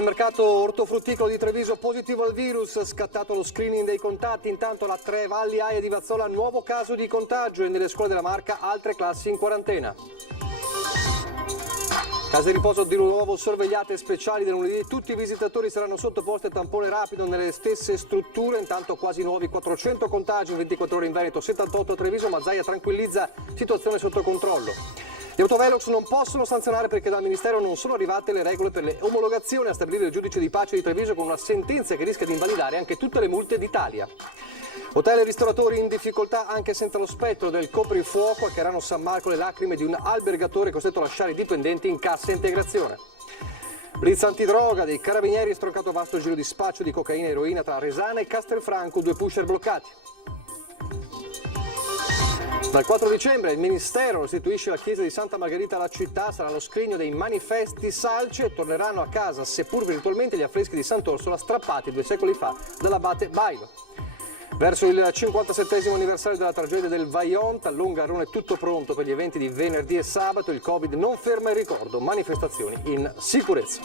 del mercato ortofrutticolo di Treviso positivo al virus, scattato lo screening dei contatti. Intanto la Tre Valli AIA di Vazzola, nuovo caso di contagio e nelle scuole della Marca altre classi in quarantena. Case di riposo di nuovo sorvegliate speciali da lunedì, tutti i visitatori saranno sottoposti a tampone rapido nelle stesse strutture. Intanto quasi nuovi 400 contagi in 24 ore in Veneto, 78 a Treviso, ma Zaia tranquillizza, situazione sotto controllo. Gli autovelox non possono sanzionare perché dal Ministero non sono arrivate le regole per le omologazioni, a stabilire il giudice di pace di Treviso con una sentenza che rischia di invalidare anche tutte le multe d'Italia. Hotel e ristoratori in difficoltà anche senza lo spettro del coprifuoco. A Carano San Marco le lacrime di un albergatore costretto a lasciare i dipendenti in cassa integrazione. Blitz antidroga dei carabinieri, stroncato vasto giro di spaccio di cocaina e eroina tra Resana e Castelfranco, 2 pusher bloccati. Dal 4 dicembre il Ministero restituisce la chiesa di Santa Margherita alla città, sarà lo scrigno dei manifesti Salce e torneranno a casa, seppur virtualmente, gli affreschi di Sant'Orsola strappati 2 secoli fa dall'abate Bailo. Verso il 57° anniversario della tragedia del Vajont, a Longarone tutto pronto per gli eventi di venerdì e sabato, il Covid non ferma il ricordo, manifestazioni in sicurezza.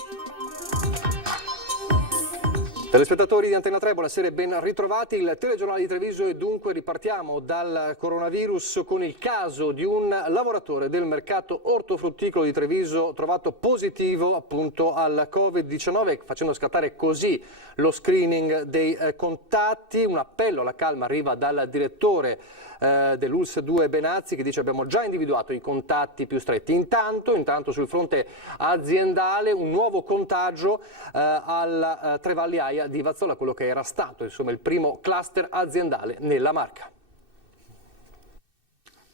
Telespettatori di Antena 3, buonasera e ben ritrovati. Il telegiornale di Treviso e dunque ripartiamo dal coronavirus con il caso di un lavoratore del mercato ortofrutticolo di Treviso trovato positivo appunto al Covid-19, facendo scattare così lo screening dei contatti. Un appello alla calma arriva dal direttore dell'ULSS 2 Benazzi, che dice: abbiamo già individuato i contatti più stretti. Intanto sul fronte aziendale un nuovo contagio al Tre Valli AIA di Vazzola, quello che era stato insomma il primo cluster aziendale nella Marca.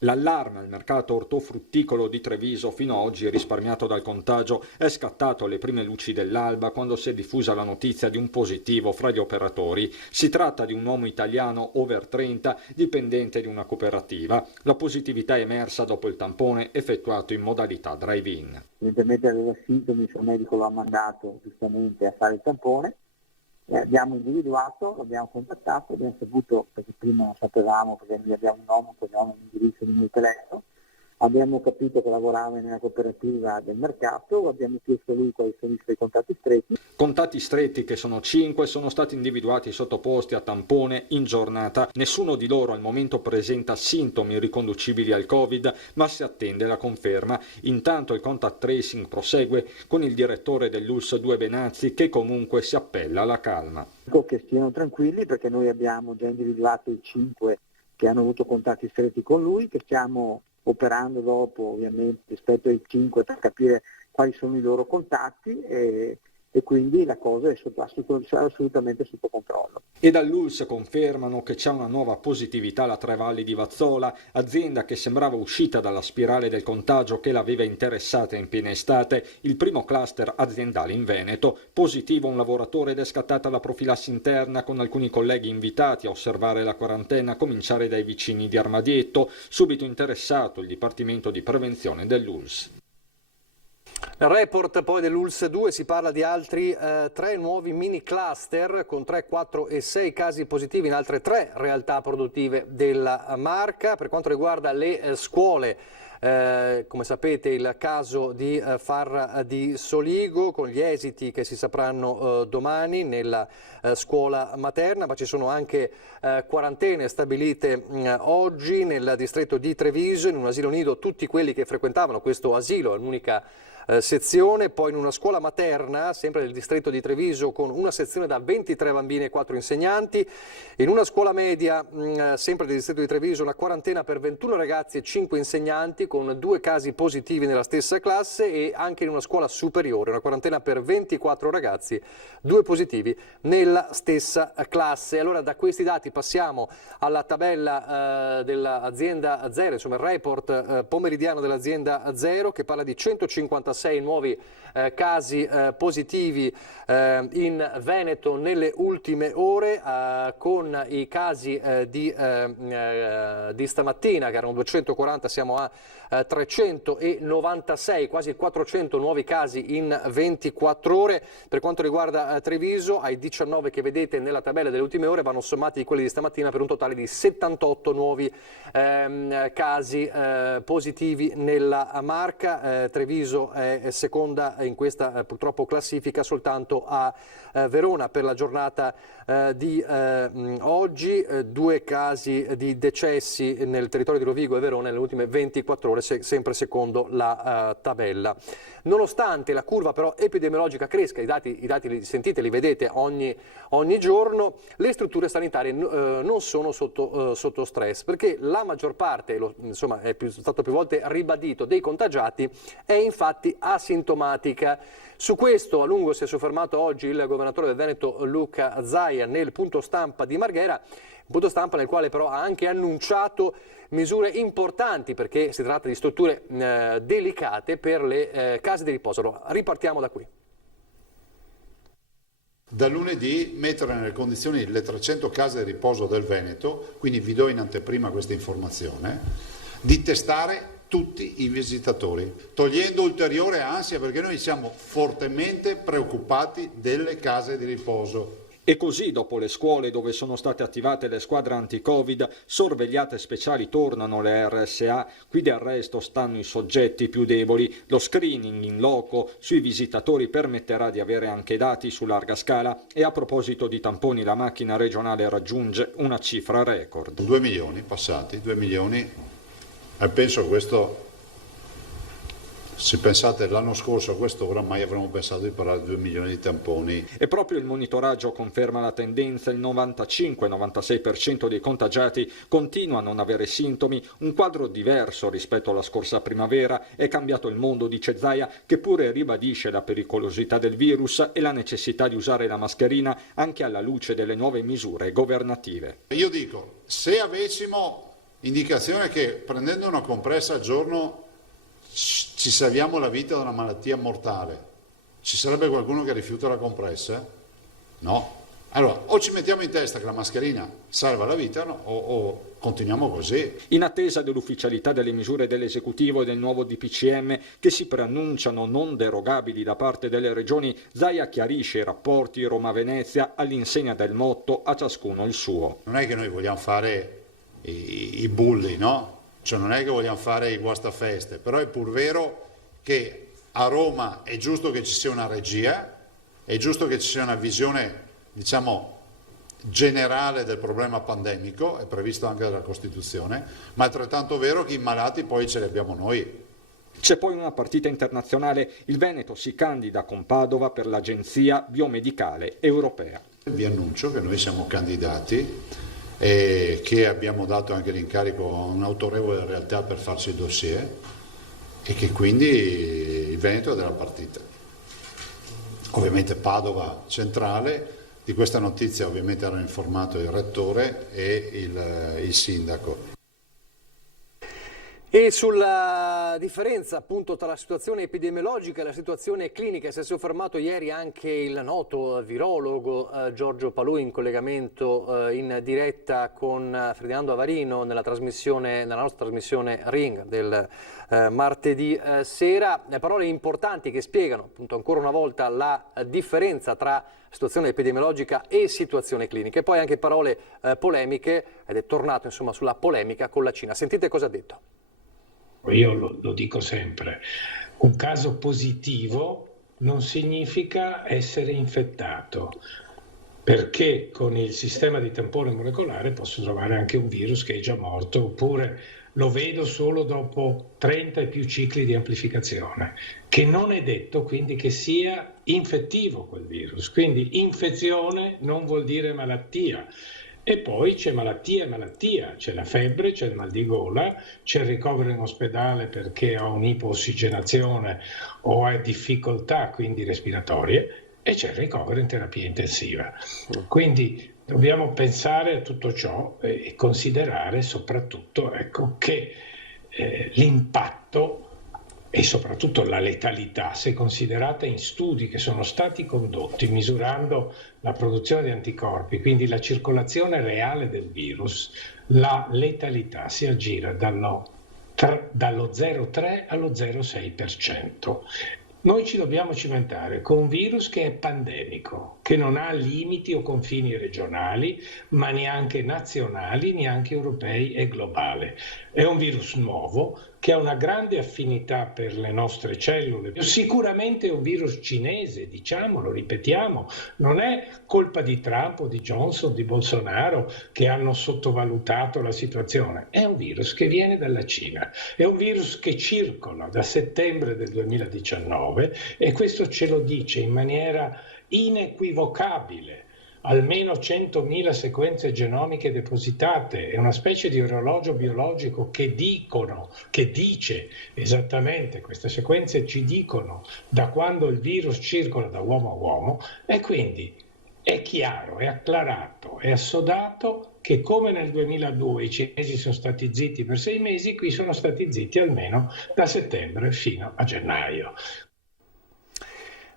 L'allarme al mercato ortofrutticolo di Treviso, fino ad oggi risparmiato dal contagio, è scattato alle prime luci dell'alba quando si è diffusa la notizia di un positivo fra gli operatori. Si tratta di un uomo italiano over 30, dipendente di una cooperativa. La positività è emersa dopo il tampone effettuato in modalità drive-in. Evidentemente aveva sintomi, il suo medico lo ha mandato giustamente a fare il tampone. Abbiamo individuato, l'abbiamo contattato, abbiamo saputo, perché prima non sapevamo, perché noi abbiamo un nome, un indirizzo, un numero di telefono, abbiamo capito che lavorava nella cooperativa del mercato, abbiamo chiesto a lui quali sono i suoi contatti stretti. Contatti stretti, che sono 5, sono stati individuati e sottoposti a tampone in giornata. Nessuno di loro al momento presenta sintomi riconducibili al Covid, ma si attende la conferma. Intanto il contact tracing prosegue con il direttore dell'ULSS 2 Benazzi, che comunque si appella alla calma. Dico che stiano tranquilli, perché noi abbiamo già individuato i 5 che hanno avuto contatti stretti con lui, che stiamo operando dopo ovviamente rispetto ai 5 per capire quali sono i loro contatti e quindi la cosa è assolutamente sotto controllo. E dall'ULSS confermano che c'è una nuova positività alla Tre Valli di Vazzola, azienda che sembrava uscita dalla spirale del contagio che l'aveva interessata in piena estate, il primo cluster aziendale in Veneto. Positivo un lavoratore ed è scattata la profilassi interna, con alcuni colleghi invitati a osservare la quarantena, a cominciare dai vicini di Armadietto, subito interessato il Dipartimento di Prevenzione dell'ULSS. Nel report poi dell'ULSS 2 si parla di altri 3 nuovi mini cluster con 3, 4 e 6 casi positivi in altre 3 realtà produttive della Marca. Per quanto riguarda le scuole, come sapete il caso di Farra di Soligo, con gli esiti che si sapranno domani nella scuola materna, ma ci sono anche quarantene stabilite oggi nel distretto di Treviso, in un asilo nido tutti quelli che frequentavano questo asilo, è un'unica sezione, poi in una scuola materna, sempre del distretto di Treviso, con una sezione da 23 bambini e 4 insegnanti, in una scuola media, sempre del distretto di Treviso, una quarantena per 21 ragazzi e 5 insegnanti, con 2 casi positivi nella stessa classe, e anche in una scuola superiore, una quarantena per 24 ragazzi, 2 positivi nella stessa classe. Allora da questi dati passiamo alla tabella dell'azienda Zero, insomma il report pomeridiano dell'azienda Zero, che parla di 156 nuovi casi positivi in Veneto nelle ultime ore, con i casi di stamattina che erano 240, siamo a 396, quasi 400 nuovi casi in 24 ore. Per quanto riguarda Treviso, ai 19 che vedete nella tabella delle ultime ore vanno sommati quelli di stamattina per un totale di 78 nuovi casi positivi nella Marca. Treviso è seconda in questa purtroppo classifica soltanto a Verona per la giornata di oggi. 2 casi di decessi nel territorio di Rovigo e Verona nelle ultime 24 ore, sempre secondo la tabella. Nonostante la curva però epidemiologica cresca, i dati li sentite, li vedete ogni giorno, le strutture sanitarie non sono sotto stress, perché la maggior parte, insomma è stato più volte ribadito, dei contagiati è infatti asintomatica. Su questo a lungo si è soffermato oggi il governatore del Veneto Luca Zaia nel punto stampa di Marghera, un punto stampa nel quale però ha anche annunciato misure importanti, perché si tratta di strutture delicate per le case di riposo. Allora, ripartiamo da qui. Da lunedì mettere nelle condizioni le 300 case di riposo del Veneto, quindi vi do in anteprima questa informazione, di testare tutti i visitatori, togliendo ulteriore ansia, perché noi siamo fortemente preoccupati delle case di riposo. E così, dopo le scuole dove sono state attivate le squadre anti-Covid, sorvegliate speciali tornano le RSA, qui del resto stanno i soggetti più deboli. Lo screening in loco sui visitatori permetterà di avere anche dati su larga scala e a proposito di tamponi la macchina regionale raggiunge una cifra record. 2 milioni passati, 2 milioni, e penso questo, se pensate l'anno scorso a quest'ora mai avremmo pensato di parlare di 2 milioni di tamponi. E proprio il monitoraggio conferma la tendenza, il 95-96% dei contagiati continua a non avere sintomi, un quadro diverso rispetto alla scorsa primavera. È cambiato il mondo, dice Zaia, che pure ribadisce la pericolosità del virus e la necessità di usare la mascherina anche alla luce delle nuove misure governative. Io dico, se avessimo indicazione che prendendo una compressa al giorno ci salviamo la vita da una malattia mortale, ci sarebbe qualcuno che rifiuta la compressa? No. Allora, o ci mettiamo in testa che la mascherina salva la vita, no? o continuiamo così. In attesa dell'ufficialità delle misure dell'esecutivo e del nuovo DPCM che si preannunciano non derogabili da parte delle regioni, Zaia chiarisce i rapporti Roma-Venezia all'insegna del motto "a ciascuno il suo". Non è che noi vogliamo fare i bulli, no? Cioè non è che vogliamo fare i guastafeste, però è pur vero che a Roma è giusto che ci sia una regia, è giusto che ci sia una visione, diciamo, generale del problema pandemico, è previsto anche dalla Costituzione, ma è altrettanto vero che i malati poi ce li abbiamo noi. C'è poi una partita internazionale, il Veneto si candida con Padova per l'Agenzia Biomedicale Europea. Vi annuncio che noi siamo candidati e che abbiamo dato anche l'incarico a un'autorevole realtà per farci il dossier e che quindi il Veneto è della partita. Ovviamente Padova centrale, di questa notizia ovviamente hanno informato il rettore e il sindaco. E sulla differenza appunto tra la situazione epidemiologica e la situazione clinica si è soffermato ieri anche il noto virologo Giorgio Palù in collegamento in diretta con Ferdinando Avarino nella nostra trasmissione Ring del martedì sera. Parole importanti che spiegano appunto ancora una volta la differenza tra situazione epidemiologica e situazione clinica, e poi anche parole polemiche, ed è tornato insomma sulla polemica con la Cina. Sentite cosa ha detto. Io lo dico sempre, un caso positivo non significa essere infettato, perché con il sistema di tampone molecolare posso trovare anche un virus che è già morto, oppure lo vedo solo dopo 30 e più cicli di amplificazione, che non è detto quindi che sia infettivo quel virus. Quindi infezione non vuol dire malattia. E poi c'è malattia e malattia, c'è la febbre, c'è il mal di gola, c'è il ricovero in ospedale perché ho un'ipossigenazione o ha difficoltà quindi respiratorie, e c'è il ricovero in terapia intensiva. Quindi dobbiamo pensare a tutto ciò e considerare soprattutto che l'impatto e soprattutto la letalità, se considerata in studi che sono stati condotti misurando la produzione di anticorpi, quindi la circolazione reale del virus, la letalità si aggira dallo 0,3 allo 0,6%. Noi ci dobbiamo cimentare con un virus che è pandemico, che non ha limiti o confini regionali, ma neanche nazionali, neanche europei e globali. È un virus nuovo, che ha una grande affinità per le nostre cellule. Sicuramente è un virus cinese, diciamolo, ripetiamo, non è colpa di Trump o di Johnson, di Bolsonaro che hanno sottovalutato la situazione, è un virus che viene dalla Cina, è un virus che circola da settembre del 2019 e questo ce lo dice in maniera inequivocabile. Almeno 100.000 sequenze genomiche depositate, è una specie di orologio biologico che dice esattamente, queste sequenze ci dicono da quando il virus circola da uomo a uomo, e quindi è chiaro, è acclarato, è assodato che come nel 2002 i cinesi sono stati zitti per 6 mesi, qui sono stati zitti almeno da settembre fino a gennaio.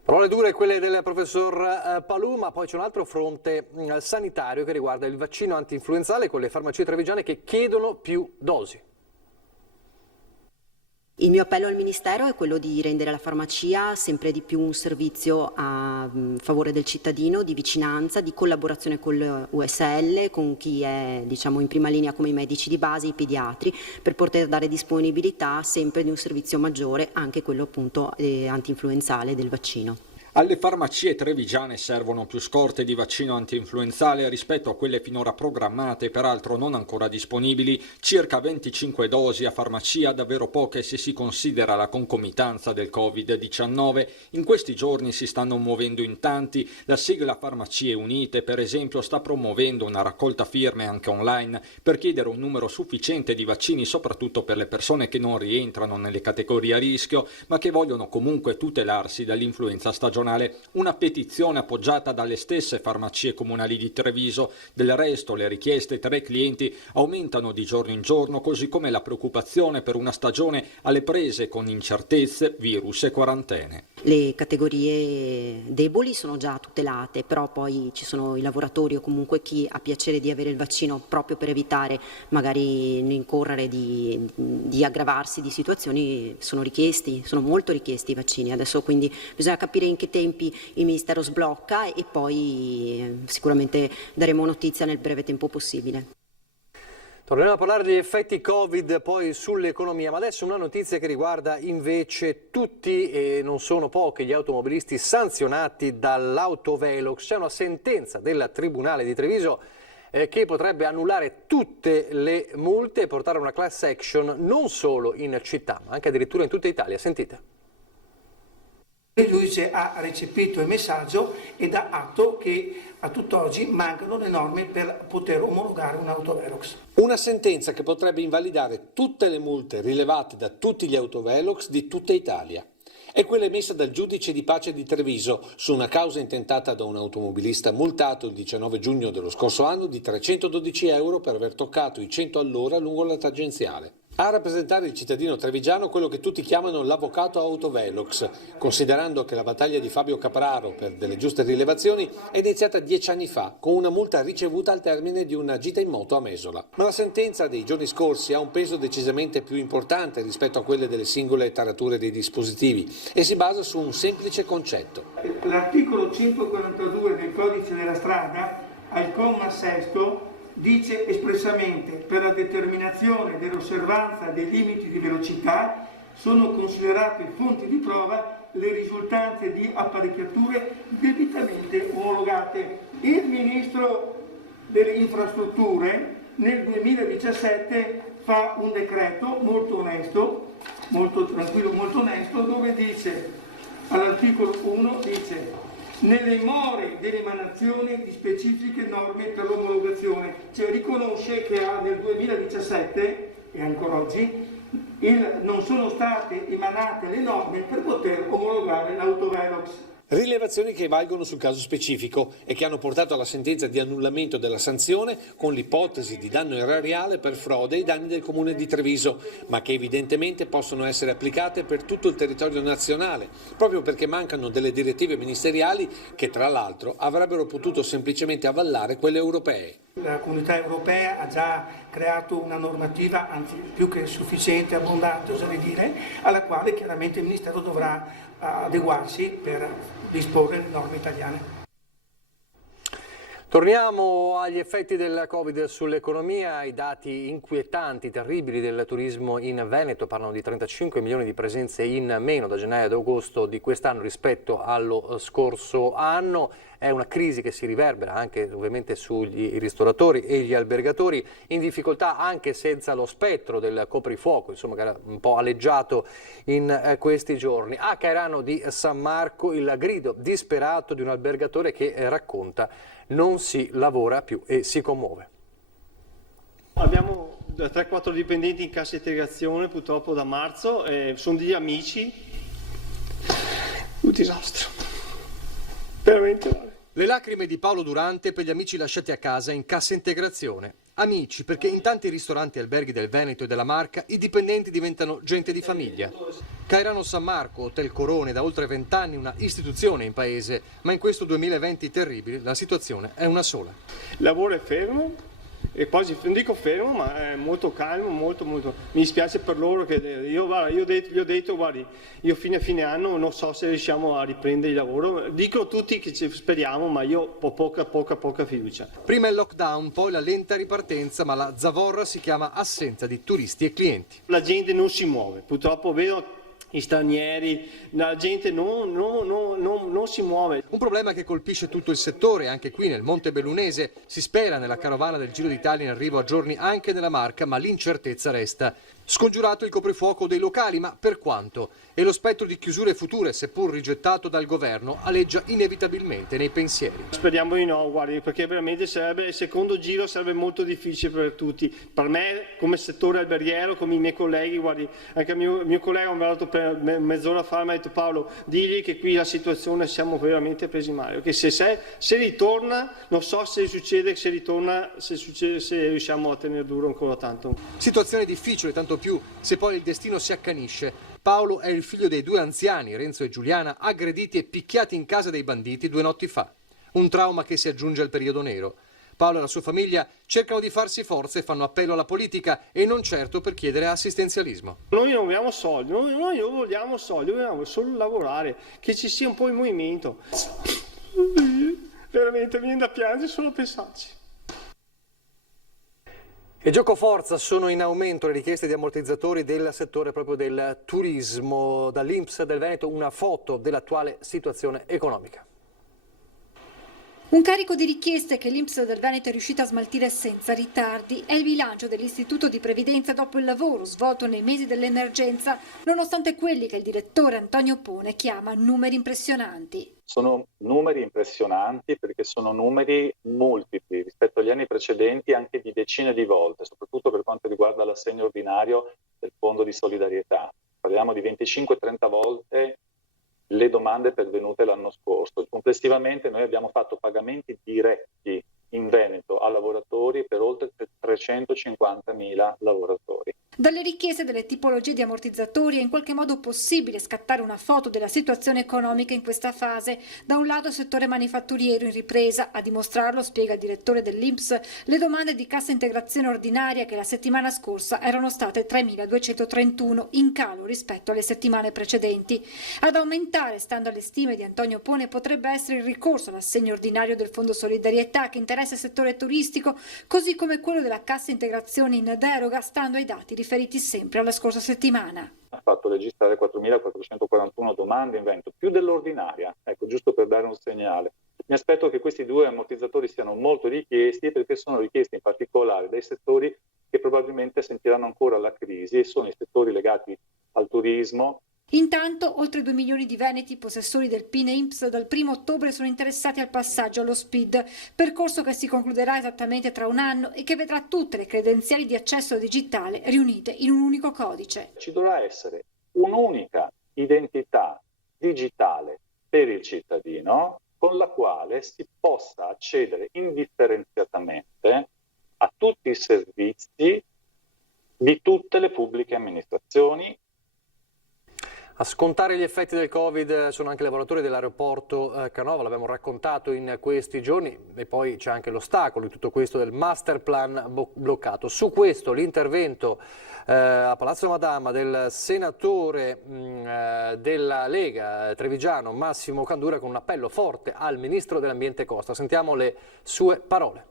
Parole dure quelle del professor Palù, ma poi c'è un altro fronte sanitario che riguarda il vaccino antinfluenzale con le farmacie trevigiane che chiedono più dosi. Il mio appello al Ministero è quello di rendere la farmacia sempre di più un servizio a favore del cittadino, di vicinanza, di collaborazione con l'USL, con chi è in prima linea come i medici di base, i pediatri, per poter dare disponibilità sempre di un servizio maggiore, anche quello appunto antinfluenzale del vaccino. Alle farmacie trevigiane servono più scorte di vaccino antinfluenzale rispetto a quelle finora programmate, peraltro non ancora disponibili, circa 25 dosi a farmacia, davvero poche se si considera la concomitanza del Covid-19. In questi giorni si stanno muovendo in tanti, la sigla Farmacie Unite per esempio sta promuovendo una raccolta firme anche online per chiedere un numero sufficiente di vaccini, soprattutto per le persone che non rientrano nelle categorie a rischio, ma che vogliono comunque tutelarsi dall'influenza stagionale. Una petizione appoggiata dalle stesse farmacie comunali di Treviso. Del resto le richieste tra i clienti aumentano di giorno in giorno, così come la preoccupazione per una stagione alle prese con incertezze, virus e quarantene. Le categorie deboli sono già tutelate, però poi ci sono i lavoratori o comunque chi ha piacere di avere il vaccino proprio per evitare magari incorrere di aggravarsi di situazioni, sono molto richiesti i vaccini. Adesso quindi bisogna capire in che tempi il Ministero sblocca e poi sicuramente daremo notizia nel breve tempo possibile. Torneremo a parlare degli effetti Covid poi sull'economia, ma adesso una notizia che riguarda invece tutti, e non sono pochi, gli automobilisti sanzionati dall'autovelox. C'è una sentenza del Tribunale di Treviso che potrebbe annullare tutte le multe e portare a una class action non solo in città, ma anche addirittura in tutta Italia. Sentite. Il giudice ha recepito il messaggio e dà atto che a tutt'oggi mancano le norme per poter omologare un autovelox. Una sentenza che potrebbe invalidare tutte le multe rilevate da tutti gli autovelox di tutta Italia. È quella emessa dal giudice di pace di Treviso su una causa intentata da un automobilista multato il 19 giugno dello scorso anno di 312 euro per aver toccato i 100 all'ora lungo la tangenziale. A rappresentare il cittadino trevigiano quello che tutti chiamano l'avvocato autovelox, considerando che la battaglia di Fabio Capraro per delle giuste rilevazioni è iniziata 10 anni fa, con una multa ricevuta al termine di una gita in moto a Mesola. Ma la sentenza dei giorni scorsi ha un peso decisamente più importante rispetto a quelle delle singole tarature dei dispositivi e si basa su un semplice concetto. L'articolo 142 del Codice della Strada, al comma 6, dice espressamente: per la determinazione dell'osservanza dei limiti di velocità sono considerate fonti di prova le risultanze di apparecchiature debitamente omologate. Il Ministro delle Infrastrutture nel 2017 fa un decreto molto onesto, molto tranquillo, molto onesto, dove dice, all'articolo 1, dice: nelle more dell'emanazione di specifiche norme per l'omologazione, cioè riconosce che nel 2017 e ancora oggi non sono state emanate le norme per poter omologare l'autovelox. Rilevazioni che valgono sul caso specifico e che hanno portato alla sentenza di annullamento della sanzione con l'ipotesi di danno erariale per frode ai danni del comune di Treviso, ma che evidentemente possono essere applicate per tutto il territorio nazionale, proprio perché mancano delle direttive ministeriali che tra l'altro avrebbero potuto semplicemente avvallare quelle europee. La Comunità Europea ha già creato una normativa, anzi più che sufficiente, abbondante, oserei dire, alla quale chiaramente il Ministero dovrà adeguarsi per disporre le norme italiane. Torniamo agli effetti del Covid sull'economia. I dati inquietanti, terribili del turismo in Veneto parlano di 35 milioni di presenze in meno da gennaio ad agosto di quest'anno rispetto allo scorso anno. È una crisi che si riverbera anche ovviamente sugli ristoratori e gli albergatori, in difficoltà anche senza lo spettro del coprifuoco, insomma, che era un po' aleggiato in questi giorni. A Cairano di San Marco il grido disperato di un albergatore che racconta: non si lavora più, e si commuove. Abbiamo 3-4 dipendenti in cassa integrazione purtroppo da marzo, sono degli amici. Un disastro, veramente. Le lacrime di Paolo Durante per gli amici lasciati a casa in cassa integrazione. Amici, perché in tanti ristoranti e alberghi del Veneto e della Marca i dipendenti diventano gente di famiglia. Cairano San Marco, Hotel Corone, da oltre 20 anni una istituzione in paese, ma in questo 2020 terribile la situazione è una sola. Il lavoro è fermo, e quasi, non dico fermo, ma è molto calmo, molto. Mi dispiace per loro che gli ho detto, guardi, io fine anno non so se riusciamo a riprendere il lavoro. Dico tutti che ci speriamo, ma io ho poca fiducia. Prima il lockdown, poi la lenta ripartenza, ma la zavorra si chiama assenza di turisti e clienti. La gente non si muove, purtroppo vedo gli stranieri, la gente non si muove. Un problema che colpisce tutto il settore, anche qui nel Monte Bellunese. Si spera nella carovana del Giro d'Italia in arrivo a giorni anche nella Marca, ma l'incertezza resta. Scongiurato il coprifuoco dei locali, ma per quanto? E lo spettro di chiusure future, seppur rigettato dal governo, aleggia inevitabilmente nei pensieri. Speriamo di no, guardi, perché veramente il secondo giro sarebbe molto difficile per tutti. Per me, come settore alberghiero, come i miei colleghi, guardi, anche il mio collega mi ha dato per mezz'ora fa, mi ha detto: Paolo, digli che qui la situazione siamo veramente presi male, che se ritorna, non so se succede, se riusciamo a tenere duro ancora tanto. Situazione difficile, tanto più se poi il destino si accanisce. Paolo è il figlio dei due anziani, Renzo e Giuliana, aggrediti e picchiati in casa dei banditi 2 notti fa. Un trauma che si aggiunge al periodo nero. Paolo e la sua famiglia cercano di farsi forza e fanno appello alla politica, e non certo per chiedere assistenzialismo. Noi non vogliamo soldi, noi non vogliamo soldi, vogliamo solo lavorare, che ci sia un po' il movimento. Veramente mi viene da piangere solo a pensarci. E giocoforza, sono in aumento le richieste di ammortizzatori del settore proprio del turismo. Dall'Inps del Veneto una foto dell'attuale situazione economica. Un carico di richieste che l'Inps del Veneto è riuscita a smaltire senza ritardi. È il bilancio dell'Istituto di Previdenza dopo il lavoro svolto nei mesi dell'emergenza, nonostante quelli che il direttore Antonio Pone chiama numeri impressionanti. Sono numeri impressionanti perché sono numeri multipli rispetto agli anni precedenti, anche di decine di volte, soprattutto per quanto riguarda l'assegno ordinario del Fondo di Solidarietà. Parliamo di 25-30 volte le domande pervenute l'anno scorso. Complessivamente noi abbiamo fatto pagamenti diretti in Veneto a lavoratori per oltre 350.000 lavoratori. Dalle richieste delle tipologie di ammortizzatori è in qualche modo possibile scattare una foto della situazione economica in questa fase. Da un lato il settore manifatturiero in ripresa, a dimostrarlo, spiega il direttore dell'Inps, le domande di cassa integrazione ordinaria che la settimana scorsa erano state 3.231, in calo rispetto alle settimane precedenti. Ad aumentare, stando alle stime di Antonio Pone, potrebbe essere il ricorso all'assegno ordinario del Fondo Solidarietà che interessa il settore turistico, così come quello della cassa integrazione in deroga, stando ai dati riferiti sempre alla scorsa settimana. Ha fatto registrare 4.441 domande in Veneto, più dell'ordinaria, ecco, giusto per dare un segnale. Mi aspetto che questi 2 ammortizzatori siano molto richiesti, perché sono richiesti in particolare dai settori che probabilmente sentiranno ancora la crisi, e sono i settori legati al turismo. Intanto, oltre 2 milioni di veneti possessori del PIN INPS dal 1° ottobre sono interessati al passaggio allo SPID, percorso che si concluderà esattamente tra un anno e che vedrà tutte le credenziali di accesso digitale riunite in un unico codice. Ci dovrà essere un'unica identità digitale per il cittadino, con la quale si possa accedere indifferenziatamente a tutti i servizi di tutte le pubbliche amministrazioni. A scontare gli effetti del Covid sono anche i lavoratori dell'aeroporto Canova, l'abbiamo raccontato in questi giorni, e poi c'è anche l'ostacolo di tutto questo del master plan bloccato. Su questo l'intervento a Palazzo Madama del senatore della Lega trevigiano Massimo Candura con un appello forte al ministro dell'Ambiente Costa. Sentiamo le sue parole.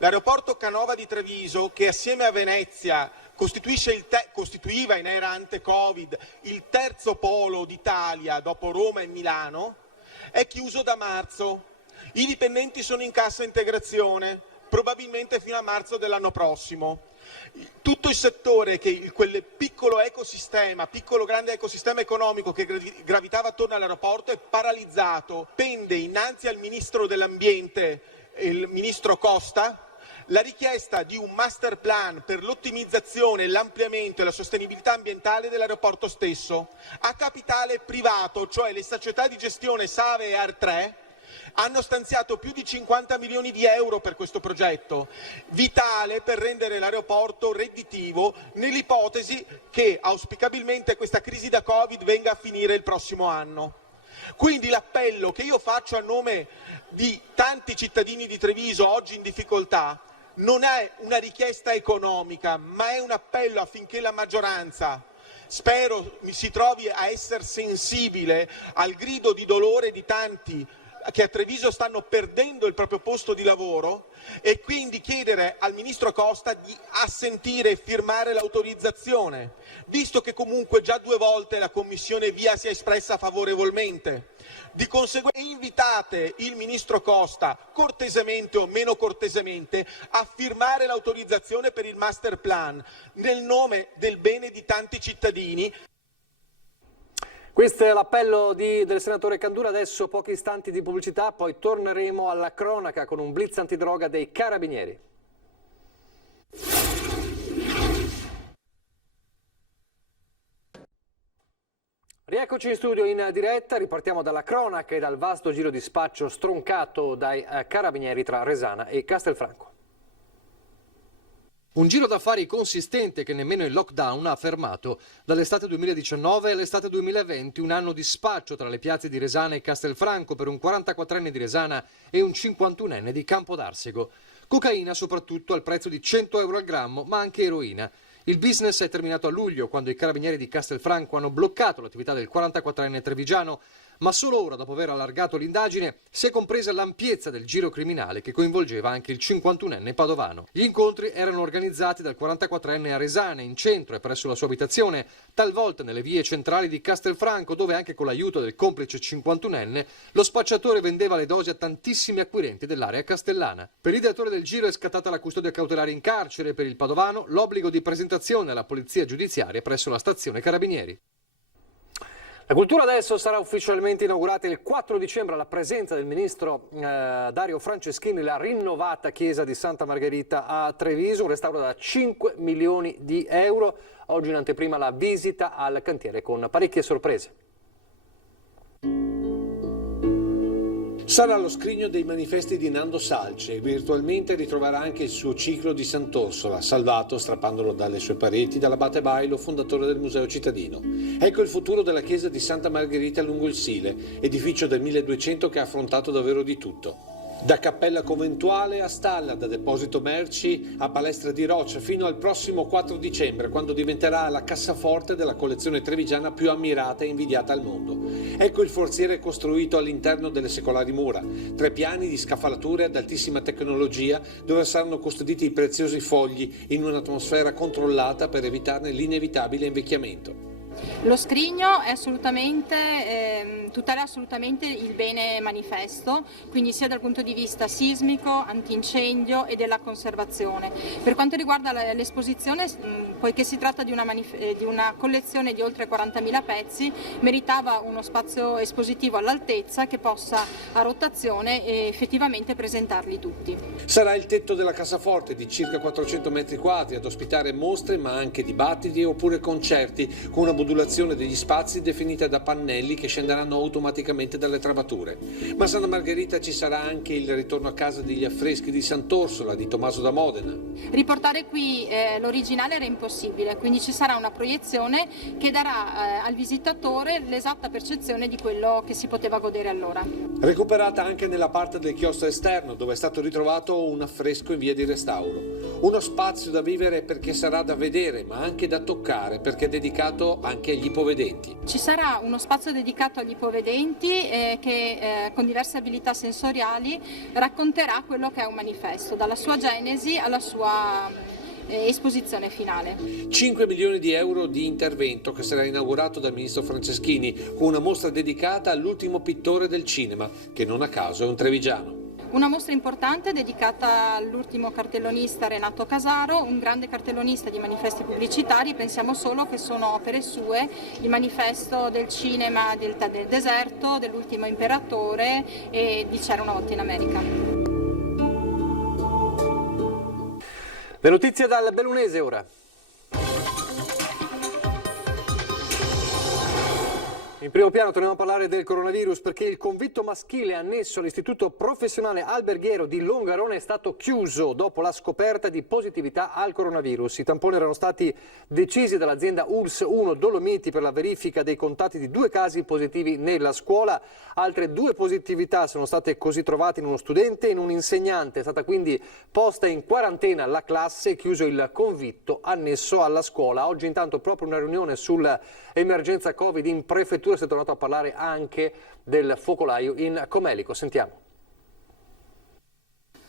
L'aeroporto Canova di Treviso, che assieme a Venezia costituiva in era ante Covid il terzo polo d'Italia dopo Roma e Milano, è chiuso da marzo. I dipendenti sono in cassa integrazione, probabilmente fino a marzo dell'anno prossimo. Tutto il settore, quel piccolo grande ecosistema economico che gravitava attorno all'aeroporto, è paralizzato. Pende innanzi al ministro dell'Ambiente, il ministro Costa, la richiesta di un master plan per l'ottimizzazione, l'ampliamento e la sostenibilità ambientale dell'aeroporto stesso. A capitale privato, cioè le società di gestione Save e AR3, hanno stanziato più di 50 milioni di euro per questo progetto, vitale per rendere l'aeroporto redditivo nell'ipotesi che auspicabilmente questa crisi da Covid venga a finire il prossimo anno. Quindi l'appello che io faccio a nome di tanti cittadini di Treviso oggi in difficoltà non è una richiesta economica, ma è un appello affinché la maggioranza, spero, si trovi a essere sensibile al grido di dolore di tanti che a Treviso stanno perdendo il proprio posto di lavoro, e quindi chiedere al ministro Costa di assentire e firmare l'autorizzazione, visto che comunque già 2 volte la Commissione VIA si è espressa favorevolmente. Di conseguenza invitate il ministro Costa, cortesemente o meno cortesemente, a firmare l'autorizzazione per il master plan nel nome del bene di tanti cittadini. Questo è l'appello del senatore Candura. Adesso pochi istanti di pubblicità, poi torneremo alla cronaca con un blitz antidroga dei Carabinieri. Rieccoci in studio in diretta, ripartiamo dalla cronaca e dal vasto giro di spaccio stroncato dai Carabinieri tra Resana e Castelfranco. Un giro d'affari consistente che nemmeno il lockdown ha fermato. Dall'estate 2019 all'estate 2020, un anno di spaccio tra le piazze di Resana e Castelfranco per un 44enne di Resana e un 51enne di Campodarsego. Cocaina soprattutto al prezzo di 100 euro al grammo, ma anche eroina. Il business è terminato a luglio, quando i Carabinieri di Castelfranco hanno bloccato l'attività del 44enne trevigiano, ma solo ora, dopo aver allargato l'indagine, si è compresa l'ampiezza del giro criminale che coinvolgeva anche il 51enne padovano. Gli incontri erano organizzati dal 44enne a Resana, in centro e presso la sua abitazione, talvolta nelle vie centrali di Castelfranco, dove anche con l'aiuto del complice 51enne lo spacciatore vendeva le dosi a tantissimi acquirenti dell'area castellana. Per il direttore del giro è scattata la custodia cautelare in carcere, per il padovano l'obbligo di presentazione alla polizia giudiziaria presso la stazione Carabinieri. La cultura adesso sarà ufficialmente inaugurata il 4 dicembre alla presenza del ministro Dario Franceschini, la rinnovata chiesa di Santa Margherita a Treviso, un restauro da 5 milioni di euro. Oggi in anteprima la visita al cantiere con parecchie sorprese. Sarà lo scrigno dei manifesti di Nando Salce e virtualmente ritroverà anche il suo ciclo di Sant'Orsola, salvato, strappandolo dalle sue pareti, dall'abate Bailo, fondatore del Museo Cittadino. Ecco il futuro della chiesa di Santa Margherita lungo il Sile, edificio del 1200 che ha affrontato davvero di tutto. Da cappella conventuale a stalla, da deposito merci a palestra di roccia, fino al prossimo 4 dicembre, quando diventerà la cassaforte della collezione trevigiana più ammirata e invidiata al mondo. Ecco il forziere costruito all'interno delle secolari mura, 3 piani di scaffalature ad altissima tecnologia, dove saranno custoditi i preziosi fogli in un'atmosfera controllata per evitarne l'inevitabile invecchiamento. Lo scrigno è tutela assolutamente il bene manifesto, quindi sia dal punto di vista sismico, antincendio e della conservazione. Per quanto riguarda l'esposizione, poiché si tratta di una collezione di oltre 40.000 pezzi, meritava uno spazio espositivo all'altezza che possa a rotazione effettivamente presentarli tutti. Sarà il tetto della cassaforte di circa 400 metri quadri ad ospitare mostre, ma anche dibattiti oppure concerti, con una modulazione degli spazi definita da pannelli che scenderanno automaticamente dalle travature. Ma a Santa Margherita ci sarà anche il ritorno a casa degli affreschi di Sant'Orsola, di Tommaso da Modena. Riportare qui l'originale era impossibile, quindi ci sarà una proiezione che darà al visitatore l'esatta percezione di quello che si poteva godere allora. Recuperata anche nella parte del chiostro esterno, dove è stato ritrovato un affresco in via di restauro. Uno spazio da vivere perché sarà da vedere, ma anche da toccare, perché è dedicato anche agli ipovedenti. Ci sarà uno spazio dedicato agli ipovedenti che con diverse abilità sensoriali racconterà quello che è un manifesto, dalla sua genesi alla sua esposizione finale. 5 milioni di euro di intervento che sarà inaugurato dal ministro Franceschini con una mostra dedicata all'ultimo pittore del cinema, che non a caso è un trevigiano. Una mostra importante dedicata all'ultimo cartellonista Renato Casaro, un grande cartellonista di manifesti pubblicitari. Pensiamo solo che sono opere sue, il manifesto del cinema del deserto, dell'ultimo imperatore e di C'era una volta in America. Le notizie dal Bellunese ora. In primo piano torniamo a parlare del coronavirus perché il convitto maschile annesso all'Istituto Professionale Alberghiero di Longarone è stato chiuso dopo la scoperta di positività al coronavirus. I tamponi erano stati decisi dall'azienda ULSS 1 Dolomiti per la verifica dei contatti di 2 casi positivi nella scuola. Altre 2 positività sono state così trovate in uno studente e in un insegnante. È stata quindi posta in quarantena la classe e chiuso il convitto annesso alla scuola. Oggi intanto proprio una riunione sull'emergenza Covid in prefettura. Si è tornato a parlare anche del focolaio in Comelico. Sentiamo.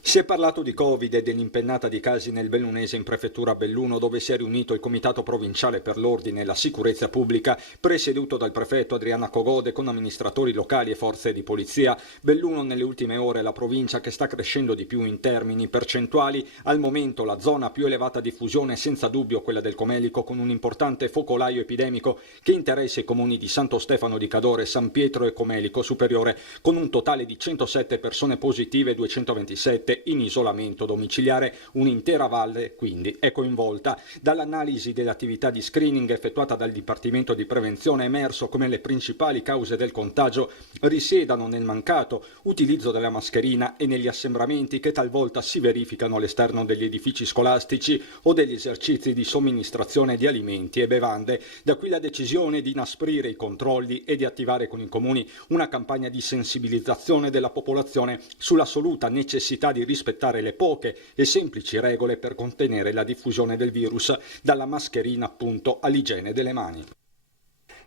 Si è parlato di Covid e dell'impennata di casi nel Bellunese in prefettura Belluno, dove si è riunito il Comitato Provinciale per l'Ordine e la Sicurezza Pubblica, presieduto dal prefetto Adriana Cogode, con amministratori locali e forze di polizia. Belluno nelle ultime ore è la provincia che sta crescendo di più in termini percentuali. Al momento la zona a più elevata diffusione è senza dubbio quella del Comelico, con un importante focolaio epidemico che interessa i comuni di Santo Stefano di Cadore, San Pietro e Comelico Superiore, con un totale di 107 persone positive e 227 in isolamento domiciliare. Un'intera valle quindi è coinvolta. Dall'analisi dell'attività di screening effettuata dal Dipartimento di Prevenzione è emerso come le principali cause del contagio risiedano nel mancato utilizzo della mascherina e negli assembramenti che talvolta si verificano all'esterno degli edifici scolastici o degli esercizi di somministrazione di alimenti e bevande. Da qui la decisione di inasprire i controlli e di attivare con i comuni una campagna di sensibilizzazione della popolazione sull'assoluta necessità di rispettare le poche e semplici regole per contenere la diffusione del virus, dalla mascherina appunto all'igiene delle mani.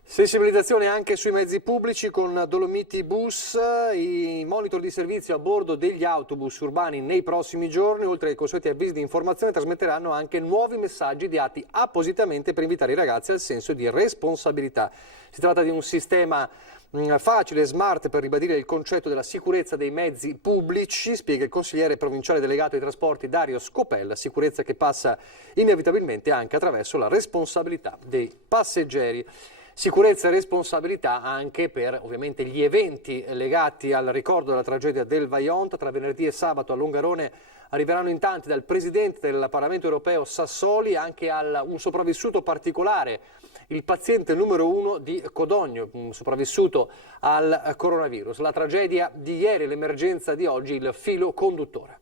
Sensibilizzazione anche sui mezzi pubblici con Dolomiti Bus. I monitor di servizio a bordo degli autobus urbani nei prossimi giorni, oltre ai consueti avvisi di informazione, trasmetteranno anche nuovi messaggi ideati appositamente per invitare i ragazzi al senso di responsabilità. Si tratta di un sistema facile e smart per ribadire il concetto della sicurezza dei mezzi pubblici, spiega il consigliere provinciale delegato ai trasporti Dario Scopella, sicurezza che passa inevitabilmente anche attraverso la responsabilità dei passeggeri. Sicurezza e responsabilità anche per ovviamente gli eventi legati al ricordo della tragedia del Vajont. Tra venerdì e sabato a Longarone arriveranno in tanti, dal Presidente del Parlamento Europeo Sassoli anche a un sopravvissuto particolare, il paziente numero 1 di Codogno, un sopravvissuto al coronavirus. La tragedia di ieri, l'emergenza di oggi, il filo conduttore.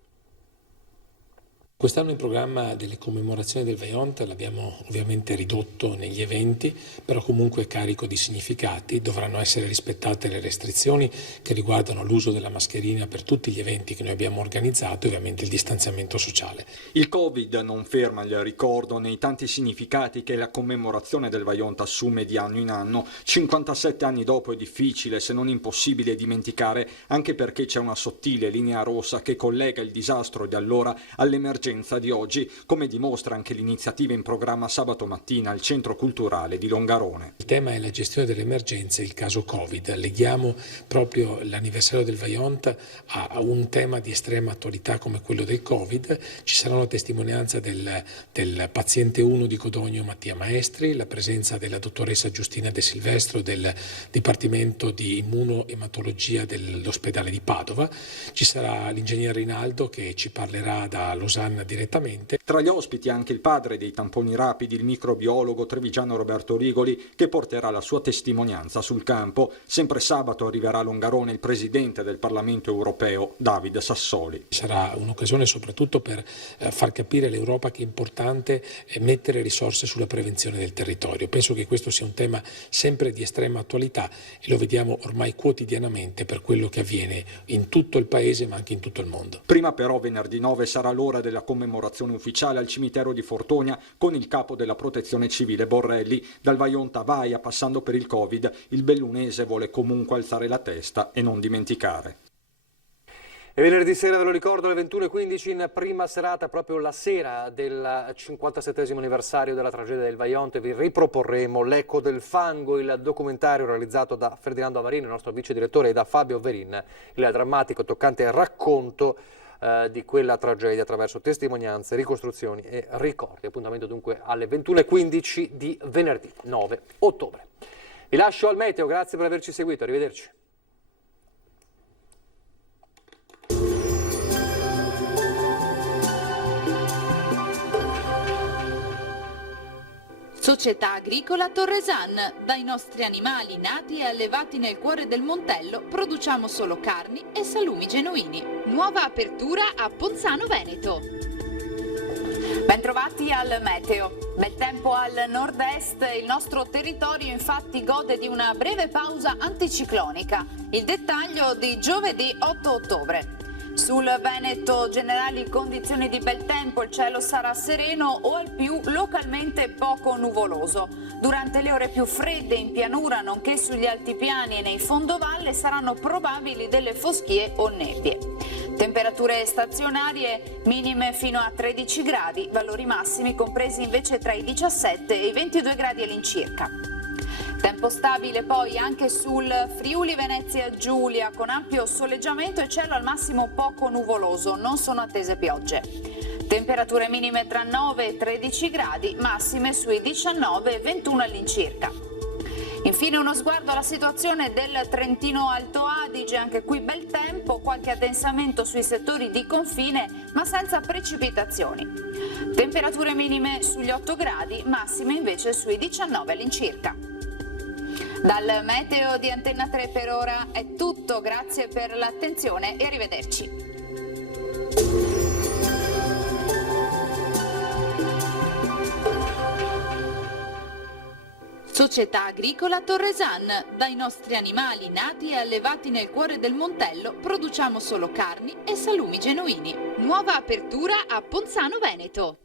Quest'anno il programma delle commemorazioni del Vajont l'abbiamo ovviamente ridotto negli eventi, però comunque carico di significati. Dovranno essere rispettate le restrizioni che riguardano l'uso della mascherina per tutti gli eventi che noi abbiamo organizzato e ovviamente il distanziamento sociale. Il Covid non ferma il ricordo nei tanti significati che la commemorazione del Vajont assume di anno in anno. 57 anni dopo è difficile, se non impossibile, dimenticare, anche perché c'è una sottile linea rossa che collega il disastro di allora all'emergenza di oggi, come dimostra anche l'iniziativa in programma sabato mattina al Centro Culturale di Longarone. Il tema è la gestione delle emergenze, il caso Covid. Leghiamo proprio l'anniversario del Vajont a un tema di estrema attualità come quello del Covid. Ci sarà una testimonianza del paziente 1 di Codogno Mattia Maestri, la presenza della dottoressa Giustina De Silvestro del Dipartimento di Immunoematologia dell'ospedale di Padova. Ci sarà l'ingegner Rinaldo che ci parlerà da Losanna italiana direttamente. Tra gli ospiti anche il padre dei tamponi rapidi, il microbiologo trevigiano Roberto Rigoli, che porterà la sua testimonianza sul campo. Sempre sabato arriverà a Longarone il presidente del Parlamento europeo, David Sassoli. Sarà un'occasione soprattutto per far capire all'Europa che è importante mettere risorse sulla prevenzione del territorio. Penso che questo sia un tema sempre di estrema attualità e lo vediamo ormai quotidianamente per quello che avviene in tutto il paese ma anche in tutto il mondo. Prima però venerdì 9 sarà l'ora della commemorazione ufficiale al cimitero di Fortonia con il capo della protezione civile Borrelli. Dal Vajont a Vaia, passando per il Covid, il bellunese vuole comunque alzare la testa e non dimenticare. E venerdì sera, ve lo ricordo, alle 21:15 in prima serata, proprio la sera del 57esimo anniversario della tragedia del Vajont, vi riproporremo L'Eco del fango, il documentario realizzato da Ferdinando Avarini, il nostro vice direttore, e da Fabio Verin, il drammatico, toccante racconto di quella tragedia attraverso testimonianze, ricostruzioni e ricordi. Appuntamento dunque alle 21:15 di venerdì 9 ottobre. Vi lascio al meteo, grazie per averci seguito, arrivederci. Società Agricola Torresan. Dai nostri animali nati e allevati nel cuore del Montello produciamo solo carni e salumi genuini. Nuova apertura a Ponzano Veneto. Bentrovati al meteo. Bel tempo al nord-est, il nostro territorio infatti gode di una breve pausa anticiclonica. Il dettaglio di giovedì 8 ottobre. Sul Veneto generali condizioni di bel tempo, il cielo sarà sereno o al più localmente poco nuvoloso. Durante le ore più fredde in pianura, nonché sugli altipiani e nei fondovalle, saranno probabili delle foschie o nebbie. Temperature stazionarie minime fino a 13 gradi, valori massimi compresi invece tra i 17 e i 22 gradi all'incirca. Tempo stabile poi anche sul Friuli Venezia Giulia, con ampio soleggiamento e cielo al massimo poco nuvoloso, non sono attese piogge. Temperature minime tra 9 e 13 gradi, massime sui 19 e 21 all'incirca. Infine uno sguardo alla situazione del Trentino Alto Adige, anche qui bel tempo, qualche addensamento sui settori di confine ma senza precipitazioni. Temperature minime sugli 8 gradi, massime invece sui 19 all'incirca. Dal meteo di Antenna 3 per ora è tutto, grazie per l'attenzione e arrivederci. Società Agricola Torresan. Dai nostri animali nati e allevati nel cuore del Montello produciamo solo carni e salumi genuini. Nuova apertura a Ponzano Veneto.